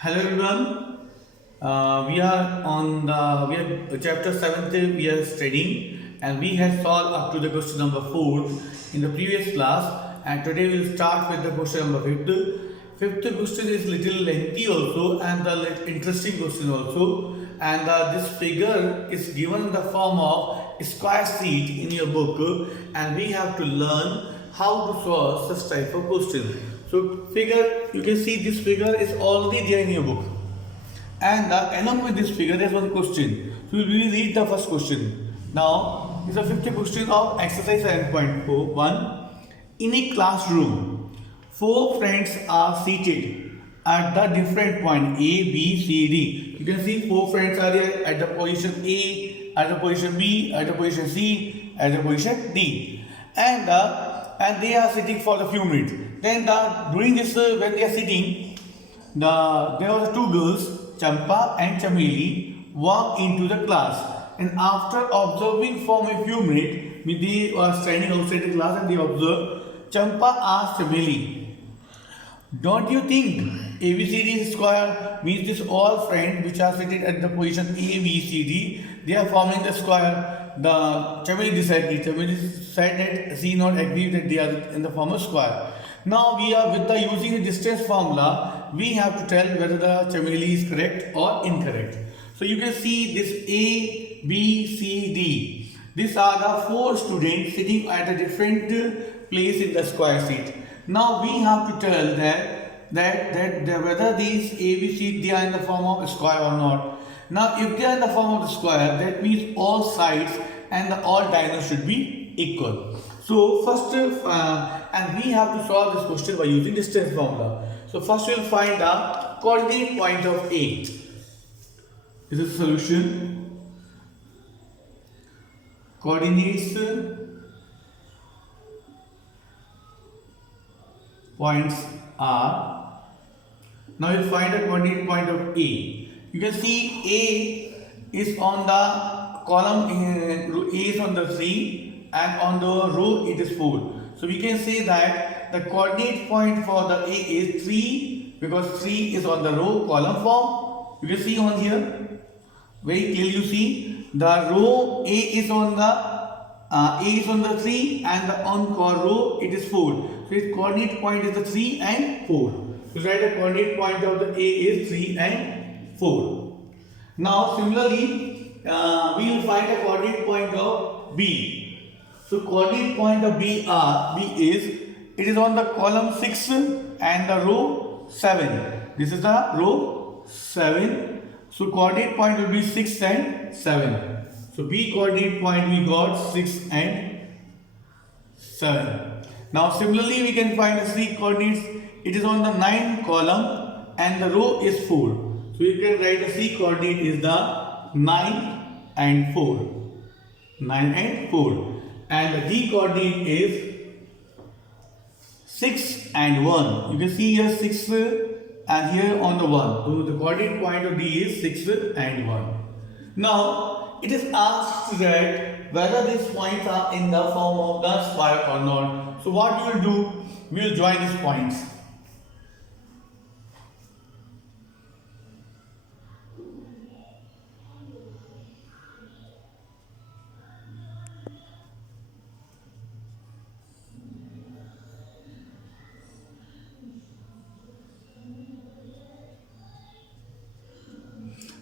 Hello everyone. We are chapter 7th we are studying, and we have solved up to the question number 4 in the previous class, and today we will start with the question number 5th. Fifth question is little lengthy also, and the interesting question also, and this figure is given in the form of square sheet in your book, and we have to learn how to solve such type of question. So figure, you can see this figure is already there in your book, and along with this figure there's one question. So we will read the first question. Now it's a 50 question of exercise 7.1. In a classroom, four friends are seated at the different point A, B, C, D. You can see four friends are there at the position A, at the position B, at the position C, at the position D, and they are sitting for a few minutes. Then during this when they are sitting, there were two girls, Champa and Chameli, walk into the class, and after observing for a few minutes, they were standing outside the class and they observed. Champa asked Chameli, "Don't you think ABCD square means this all friends which are seated at the position A, B, C, D, they are forming the square?" The Chameli disagreed. Chameli said that she not agree that they are in the form of square. Now we are with the using the distance formula, we have to tell whether the Chameli is correct or incorrect. So you can see this A, B, C, D. These are the four students sitting at a different place in the square sheet. Now we have to tell that whether these A, B, C, they are in the form of square or not. Now if they are in the form of the square, that means all sides and all diagonals should be equal. So first, and we have to solve this question by using distance formula. So first we will find the coordinate point of A. This is the solution. Coordinates points are. Now we will find the coordinate point of A. You can see A is on the column, A is on the 3, and on the row it is 4. So we can say that the coordinate point for the A is 3, because 3 is on the row column form. You can see on here, very clearly you see the row A is on the 3, and on row it is 4. So its coordinate point is the 3 and 4. So write the coordinate point of the A is 3 and 4. Now similarly, we will find the coordinate point of B. So coordinate point of B is, it is on the column 6 and the row 7. This is the row 7. So coordinate point will be 6 and 7. So B coordinate point we got 6 and 7. Now similarly we can find the C coordinates. It is on the 9 column and the row is 4. So you can write the C coordinate is the 9 and 4. 9 and 4. And the D coordinate is 6 and 1. You can see here 6 and here on the 1. So the coordinate point of D is 6 and 1. Now it is asked that whether these points are in the form of the square or not. So what we will do, we will join these points.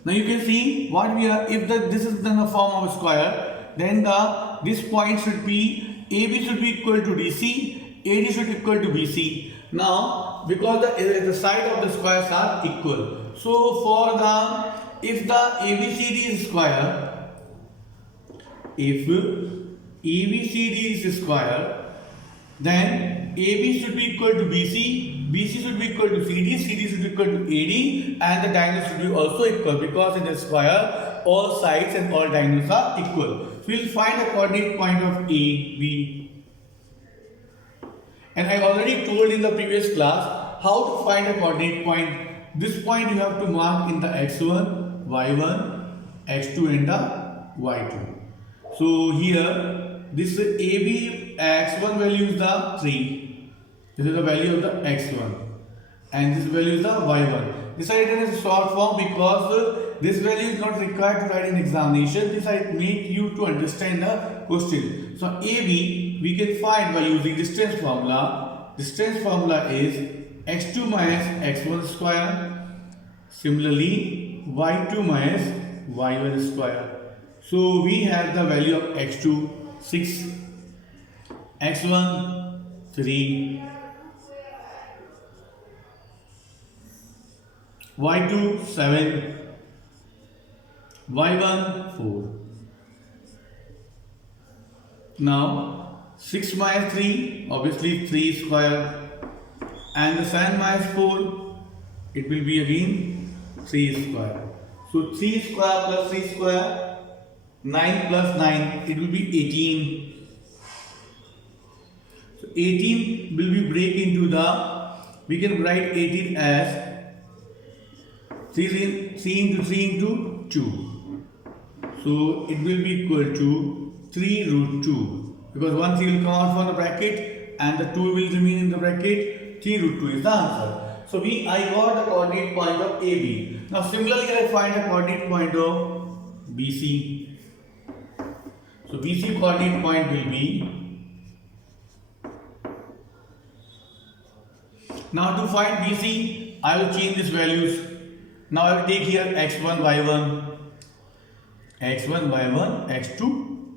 Now you can see what we are, if this is in the form of a square, then this point should be, AB should be equal to DC, AD should be equal to BC. Now because the side of the squares are equal, so for if the ABCD is square, if ABCD is square, then AB should be equal to BC, BC should be equal to CD, CD should be equal to AD, and the diagonals should be also equal, because in the square all sides and all diagonals are equal. So we will find the coordinate point of AB. And I already told in the previous class how to find a coordinate point. This point you have to mark in the x1, y1, x2 and the y2. So here this AB x1 value is the 3. This is the value of the x1, and this value is the y1. This I written as a short form because this value is not required to write in examination. This I make you to understand the question. So AB we can find by using distance formula. Distance formula is x2 minus x1 square. Similarly, y2 minus y1 square. So we have the value of x2 6, x1 3, y2 7, y1 4. Now 6 minus 3, obviously 3 square, and the 7 minus 4, it will be again 3 square. So 3 square plus 3 square, 9 plus 9, it will be 18. So 18 will be break into the, we can write 18 as 3 into 3 into 2. So it will be equal to 3 root 2, because 1 3 will come out from the bracket and the 2 will remain in the bracket. 3 root 2 is the answer. So I got the coordinate point of AB. Now similarly I find the coordinate point of BC. So BC coordinate point will be, now to find BC I will change these values. Now I will take here x1 y1, x1 y1, x2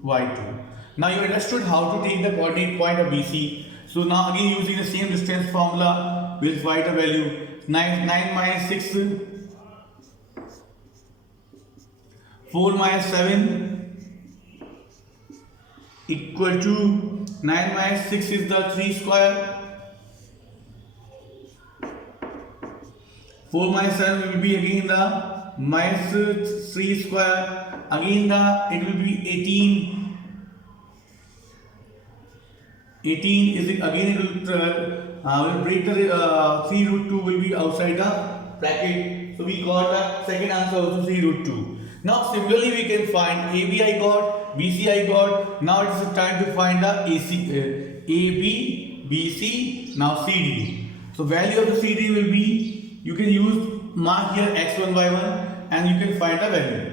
y2. Now you understood how to take the coordinate point of BC. So now again using the same distance formula, we will find a value 9 minus 6, 4 minus 7 equal to 9 minus 6 is the 3 square. 4 minus 7 will be again the minus 3 square. Again it will be 18. 18 is again it will break the 3 root 2 will be outside the bracket. So we got the second answer also 3 root 2. Now similarly we can find AB I got, BC I got. Now it is time to find the AB, BC, now CD. So value of the CD will be, you can use mark here x1 y1 and you can find the value.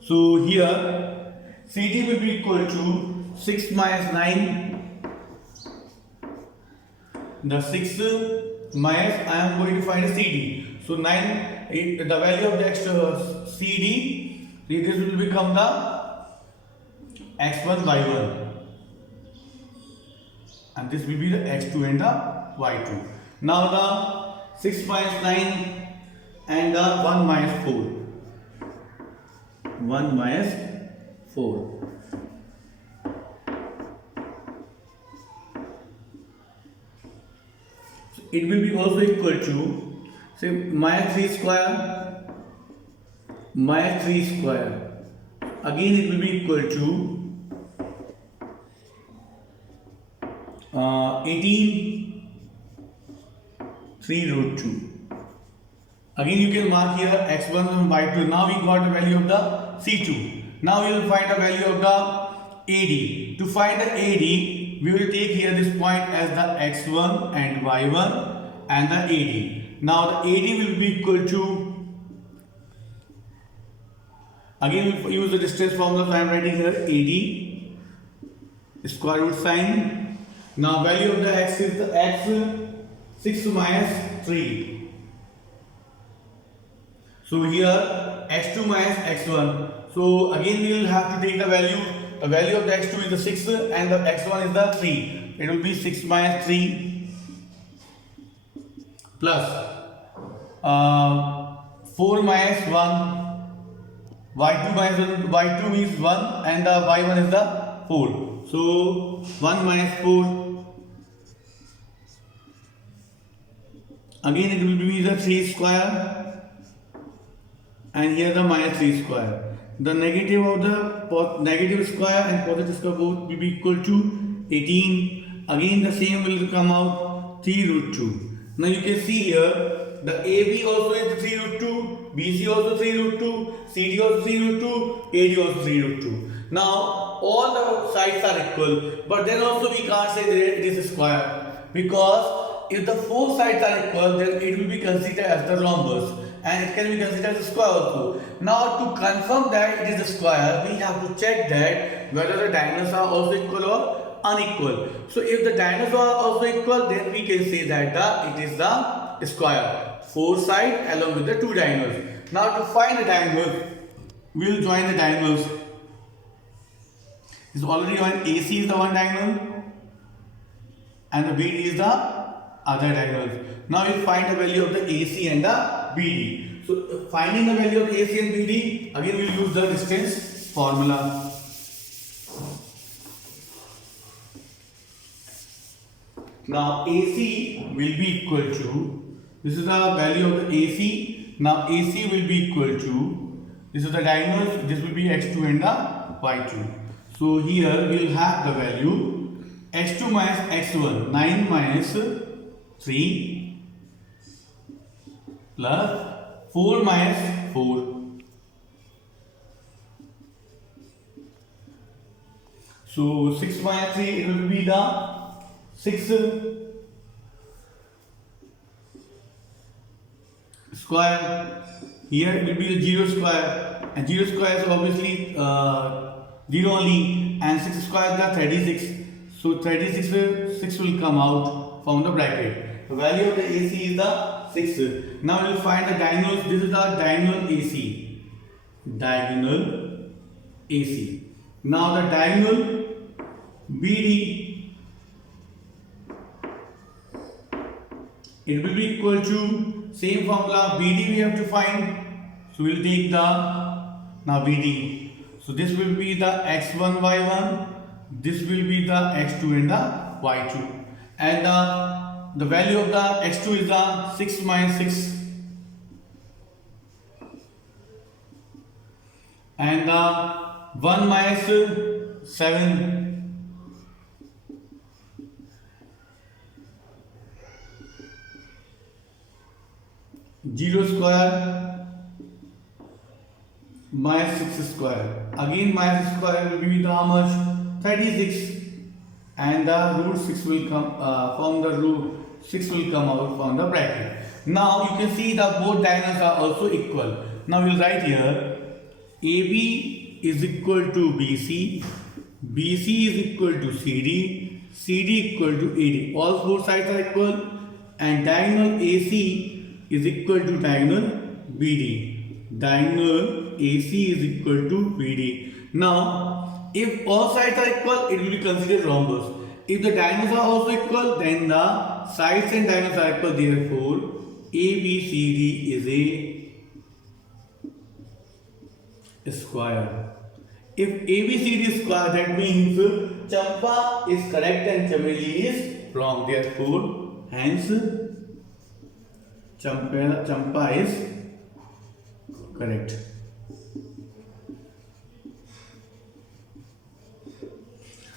So here CD will be equal to 6 minus 9, the 6 minus I am going to find a CD. So 9, the value of the extra CD, this will become the x1 y1 and this will be the x2 and the y2. Now the 6 minus 9 and the 1 minus 4. 1 minus 4. So it will be also equal to, say, minus 3 square, minus 3 square. Again it will be equal to 18, 3 root 2. Again you can mark here x1 and y2. Now we got the value of the C2. Now we will find the value of the AD. To find the AD, we will take here this point as the x1 and y1 and the AD. Now the AD will be equal to, again we use the distance formula, so I am writing here AD, square root sign. Now value of the x is the x 6 minus 3. So here x2 minus x1. So again we will have to take the value. The value of the x2 is the 6 and the x1 is the 3. It will be 6 minus 3 plus 4 minus 1. Y2 minus 1, y2 is 1 and the y1 is the 4. So 1 minus 4. Again it will be the 3 square and here the minus 3 square. The negative of the negative square and positive square both will be equal to 18. Again the same will come out 3 root 2. Now you can see here the AB also is 3 root 2, BC also 3 root 2, CD also 3 root 2, AD also 3 root 2. Now all the sides are equal, but then also we can't say that it is a square, because if the four sides are equal, then it will be considered as the rhombus, and it can be considered as a square also. Now to confirm that it is a square, we have to check that whether the diagonals are also equal or unequal. So if the diagonals are also equal, then we can say that it is the square. Four sides along with the two diagonals. Now to find the diagonals, we will join the diagonals. It's already joined. AC is the one diagonal and the BD is the other diagonal. Now we'll find the value of the AC and the BD. So finding the value of the AC and BD, again we'll use the distance formula. Now AC will be equal to, this is the value of the AC. Now AC will be equal to, this is the diagonals, this will be x2 and the y2. So here we will have the value x2 minus x1, 9 minus 3 plus 4 minus 4. So 6 minus 3, it will be the 6 square. Here it will be the 0 square, and 0 square is obviously 0 only, and 6 square is the 36. So 36 6 will come out from the bracket. The value of the AC is the 6. Now we will find the diagonals. This is the diagonal AC. Diagonal AC. Now the diagonal BD, it will be equal to same formula. BD we have to find. So we will take the now BD. So this will be the x1 y1. This will be the x2 and the y2. And the value of the x2 is the 6 minus 6. And the 1 minus 7. 0 square minus 6 square. Again minus square will be the how much? 36. And the root 6 will come from the root 6 will come out from the bracket. Now you can see that both diagonals are also equal. Now we will write here AB is equal to BC, BC is equal to CD, CD equal to AD. All four sides are equal, and diagonal AC is equal to diagonal BD. Diagonal AC is equal to BD. Now, if all sides are equal, it will be considered rhombus. If the diagonals are also equal, then the sides and diagonals are equal. Therefore, ABCD is a square. If ABCD is square, that means Champa is correct and Chameli is wrong. Therefore, hence Champa is correct.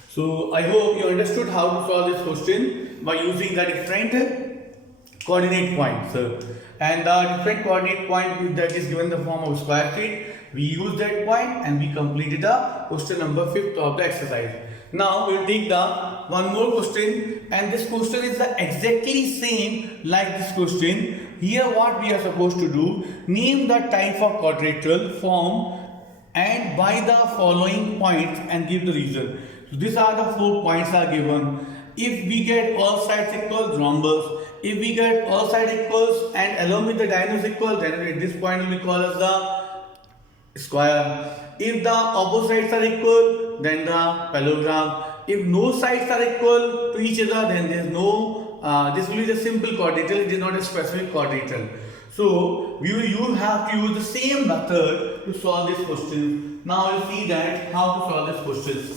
So I hope you understood how to solve this question by using the different coordinate points. And the different coordinate point that is given in the form of square feet, we use that point and we completed the question number 5th of the exercise. Now we will take the one more question, and this question is the exactly same like this question. Here what we are supposed to do, name the type of quadrilateral form and by the following points and give the reason. So these are the 4 points are given. If we get all sides equal, rhombus. If we get all sides equals and along with the diagonals equal, then at this point we call as the square. If the opposites are equal, then the parallelogram. If no sides are equal to each other, then there is no, this will be the simple quadrilateral, it is not a specific quadrilateral. So you have to use the same method to solve this question. Now we'll see that how to solve this question.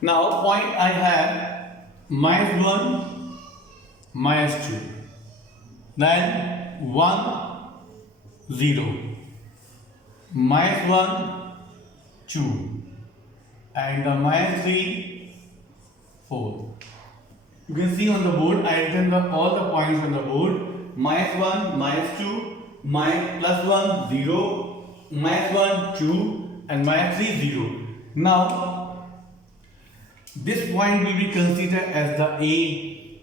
Now point I have -1, -2, then 1, 0, -1, 2, and the -3, 4. You can see on the board, I written all the points on the board. -1, -2, +1, 0, minus 1 2 and minus 3 0. Now this point will be considered as the A,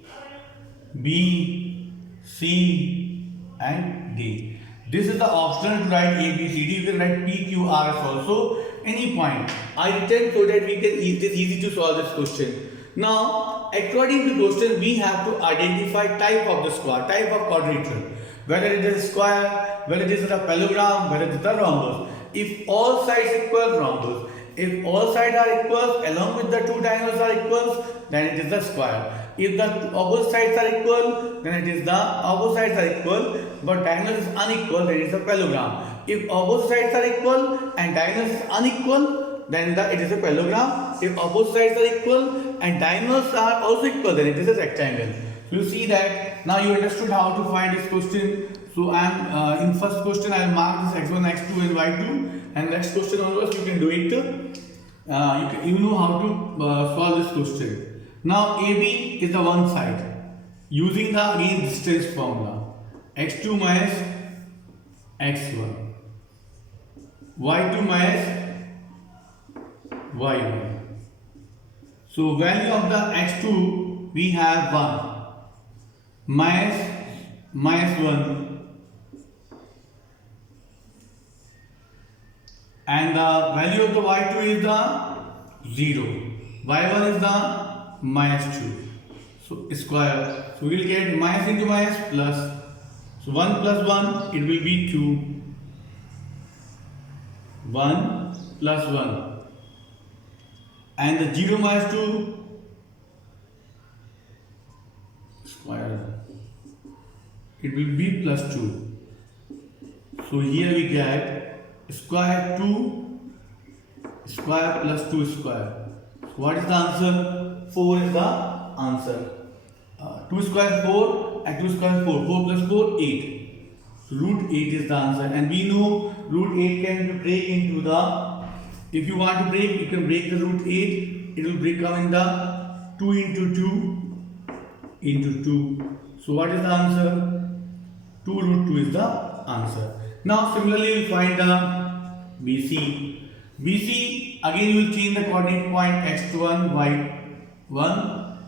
B, C and D. This is the option to write A, B, C, D. You can write P, Q, R, S also, any point. I written so that we can it is easy to solve this question. Now, according to question, we have to identify type of the square, type of quadrilateral. Whether it is square, whether it is a parallelogram, whether it is a rhombus. If all sides equal, rhombus. If all sides are equal, along with the two diagonals are equal, then it is the square. If the opposite sides are equal, then it is the opposite sides are equal, but diagonal is unequal, then it is a parallelogram. If opposite sides are equal and diagonal is unequal, then it is a parallelogram. If opposite sides are equal and diagonals are also equal, then it is a rectangle. So you see that now you understood how to find this question. So I am in first question I will mark this x1, x2 and y2, and next question onwards you can do it. You know how to solve this question. Now AB is the one side using the again distance formula, x2 minus x1, y2 minus y1. So value of the x2 we have 1 minus 1 and the value of the y2 is the 0, y1 is the minus 2. So square. So we will get minus into minus plus. So 1 plus 1 it will be 2. 1 plus 1. And the 0 minus 2 square. It will be plus 2. So here we get square 2 square plus 2 square. So what is the answer? 4 is the answer. 2 square 4 and 2 square 4. 4 plus 4 8. So root 8 is the answer, and we know root 8 can break into the, if you want to break, you can break the root 8. It will break come in the 2 into 2 into 2. So what is the answer? 2 root 2 is the answer. Now similarly we will find the BC. BC again you will change the coordinate point x1 y1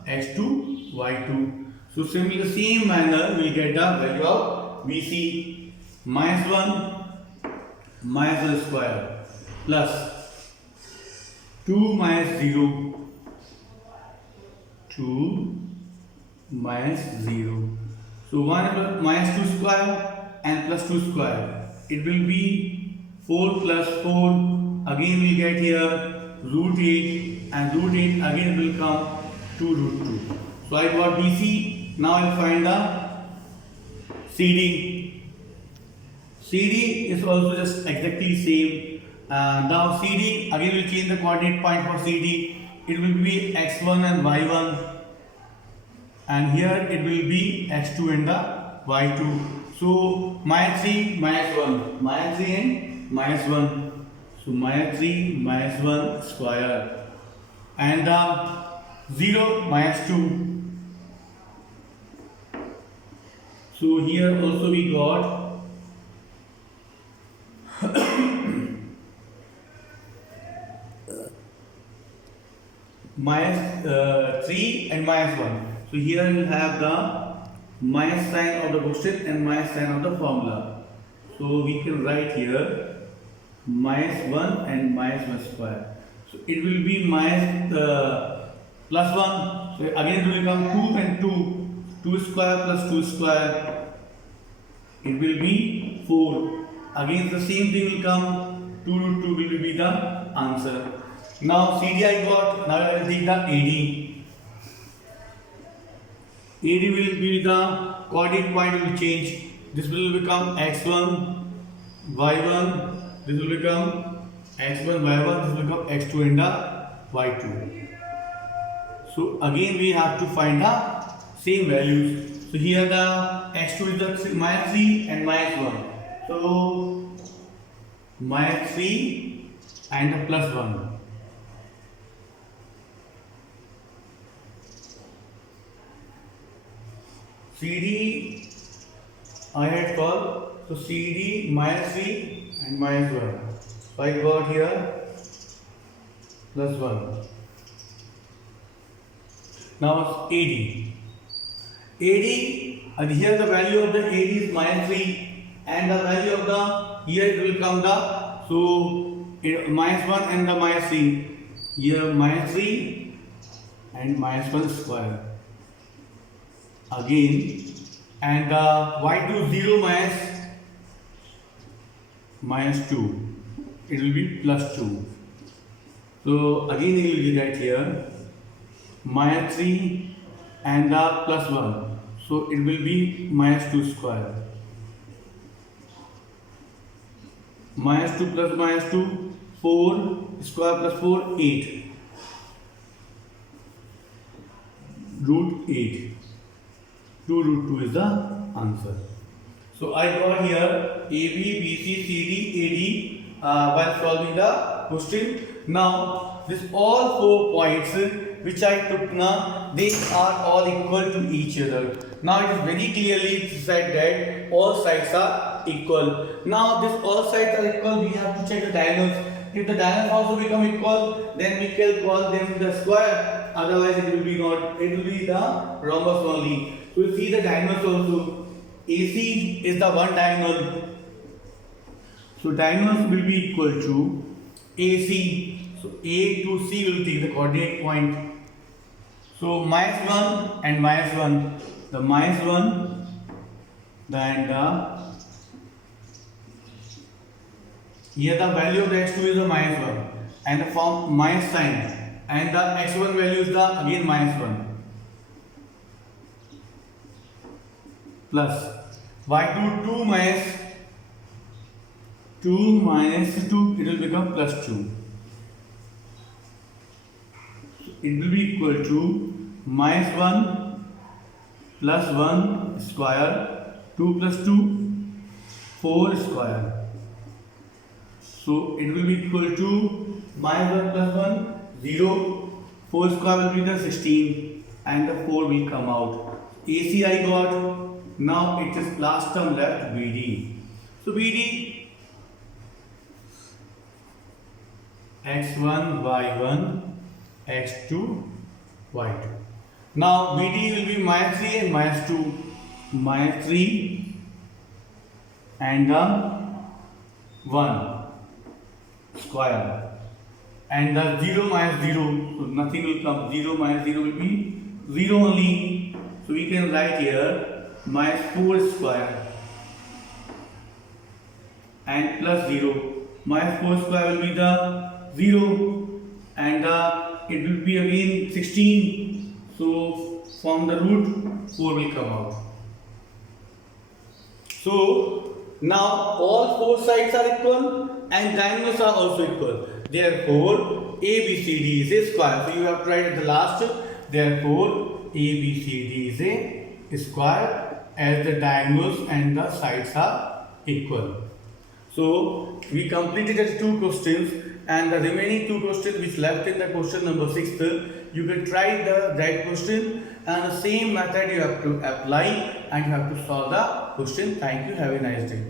x2 y2. So similarly same manner we will get the value of BC minus 1 minus 1 square plus 2 minus 0 2 minus 0. So 1 minus 2 square and plus 2 square. It will be 4 plus 4. Again we get here root 8 and root 8 again will come 2 root 2. So I got BC. Now I will find the CD. CD is also just exactly same. Now CD again we will change the coordinate point for CD. It will be x1 and y1. And here it will be x2 and the y2. So minus 3 minus 1, minus 3 and minus 1. So minus 3 minus 1 square and 0 minus 2. So here also we got minus 3 and minus 1. So here you have the minus sign of the question and minus sign of the formula. So we can write here minus 1 and minus 1 square. So it will be minus plus 1. So again it will become 2 and 2. 2 square plus 2 square. It will be 4. Again the same thing will come. 2 root 2 will be the answer. Now CD I got. Now I will take the AD. AD will be the coordinate point will change. This will become x1, y1. This will become x1, y1. This will become x2 and y2. So again we have to find the same values. So here the x2 is the minus 3 and minus 1. So minus 3 and the plus 1. CD I had called, so CD minus 3 and minus 1. So I got here plus 1. Now AD. AD, and here the value of the AD is minus 3 and the value of the, here it will come the, so minus 1 and the minus 3. Here minus 3 and minus 1 square. Again, and y2 0 minus 2. It will be plus 2. So again you will get here minus 3 and plus 1. So it will be minus 2 square. Minus 2 plus minus 2, 4 square plus 4, 8. Root 8. 2 root 2 is the answer. So I got here AB, BC, CD, AD while solving the question. Now this all 4 points which I took now, they are all equal to each other. Now it is very clearly said that all sides are equal. Now this all sides are equal, we have to check the diagonals. If the diagonals also become equal, then we can call them the square. Otherwise it will be not, it will be the rhombus only. So we see the diagonals also. AC is the one diagonal. So diagonals will be equal to AC. So A to C will take the coordinate point. So minus 1 and minus 1. The minus 1, then here the value of the x2 is the minus 1 and the form minus sign, and the x1 value is the again minus 1 plus y2 2 minus 2, it will become plus 2. It will be equal to minus 1 plus 1 square, 2 plus 2, 4 square. So it will be equal to minus 1 plus 1, 0, 4 square will be the 16 and the 4 will come out. AC I got, now it is last term left BD. So BD x1, y1, x2, y2. Now BD will be minus 3 and minus 2, minus 3 and 1 square, and the 0 minus 0, so nothing will come, 0 minus 0 will be 0 only. So we can write here minus 4 square and plus 0. Minus 4 square will be the 0 and it will be again 16. So from the root 4 will come out. So now all 4 sides are equal and diagonals are also equal. Therefore ABCD is a square. So you have to write at the last. Therefore ABCD is a square as the diagonals and the sides are equal. So we completed the 2 questions, and the remaining 2 questions which left in the question number 6, you can try that question, and the same method you have to apply and you have to solve the question. Thank you. Have a nice day.